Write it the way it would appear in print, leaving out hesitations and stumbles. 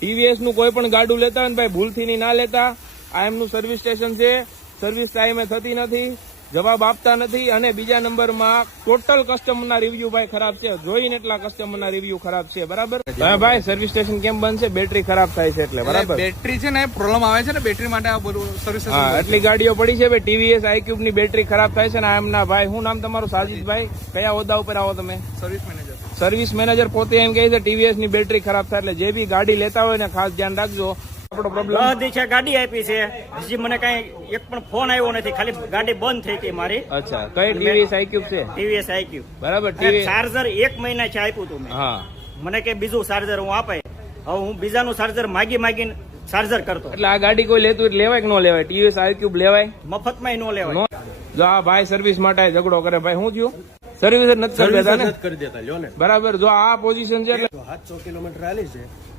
ટીવીએસ નું કોઈ પણ ગાડું લેતા હોય ને ભાઈ ભૂલથી ની ના લેતા. આ એમનું સર્વિસ સ્ટેશન છે, સર્વિસ ટાઈમે થતી નથી, જવાબ આપતા નથી, અને બીજા નંબરમાં ટોટલ કસ્ટમરના રિવ્યુ ભાઈ ખરાબ છે. જોઈને એટલા કસ્ટમરના રિવ્યુ ખરાબ છે. બરાબર ભાઈ સર્વિસ સ્ટેશન કેમ બંધ છે? બેટરી ખરાબ થાય છે એટલે. બરાબર, બેટરી છે ને પ્રોબ્લેમ આવે છે ને, બેટરી માટે આ બધું સર્વિસ. હા, એટલી ગાડીઓ પડી છે ભાઈ. ટીવીએસ આઈક્યુબ ની બેટરી ખરાબ થાય છે ને એમના ભાઈ. શું નામ તમારું? સાજીદભાઈ. કયા હોદ્દા ઉપર આવો તમે? Service manager. સર્વિસ મેનેજર પોતે એમ કહે છે ટીવીએસ ની બેટરી ખરાબ થાય. એટલે જે બી ગાડી લેતા હોય ને ખાસ ધ્યાન રાખજો. આપણો પ્રોબ્લેમ છે ગાડી આપી છે, હજી મને કઈ એક પણ ફોન આવ્યો નથી, ખાલી ગાડી બંધ થઈ હતી મારી. અચ્છા, કઈ ટીવીએસ આઈક્યુબ છે? ટીવીએસ આઈક્યુ. બરાબર. ચાર્જર 1 મહિના છે આપ્યું હતું મેં. હા, મને કે બીજું ચાર્જર હું આપે. હવે હું બીજાનું ચાર્જર માગીને ચાર્જર કરતો. એટલે આ ગાડી કોઈ લેતું એટલે લેવાય કે ન લેવાય? ટીવીએસ આઈક્યુબ લેવાય? મફતમાં ન લેવાય. જો આ ભાઈ સર્વિસ માટે ઝઘડો કરે ભાઈ. શું થયું? સર્વિસ જ નથી કરી દેતા ને. કરી દેતા લ્યો ને. બરાબર. જો આ પોઝિશન છે એટલે 700 કિલોમીટર આલી છે,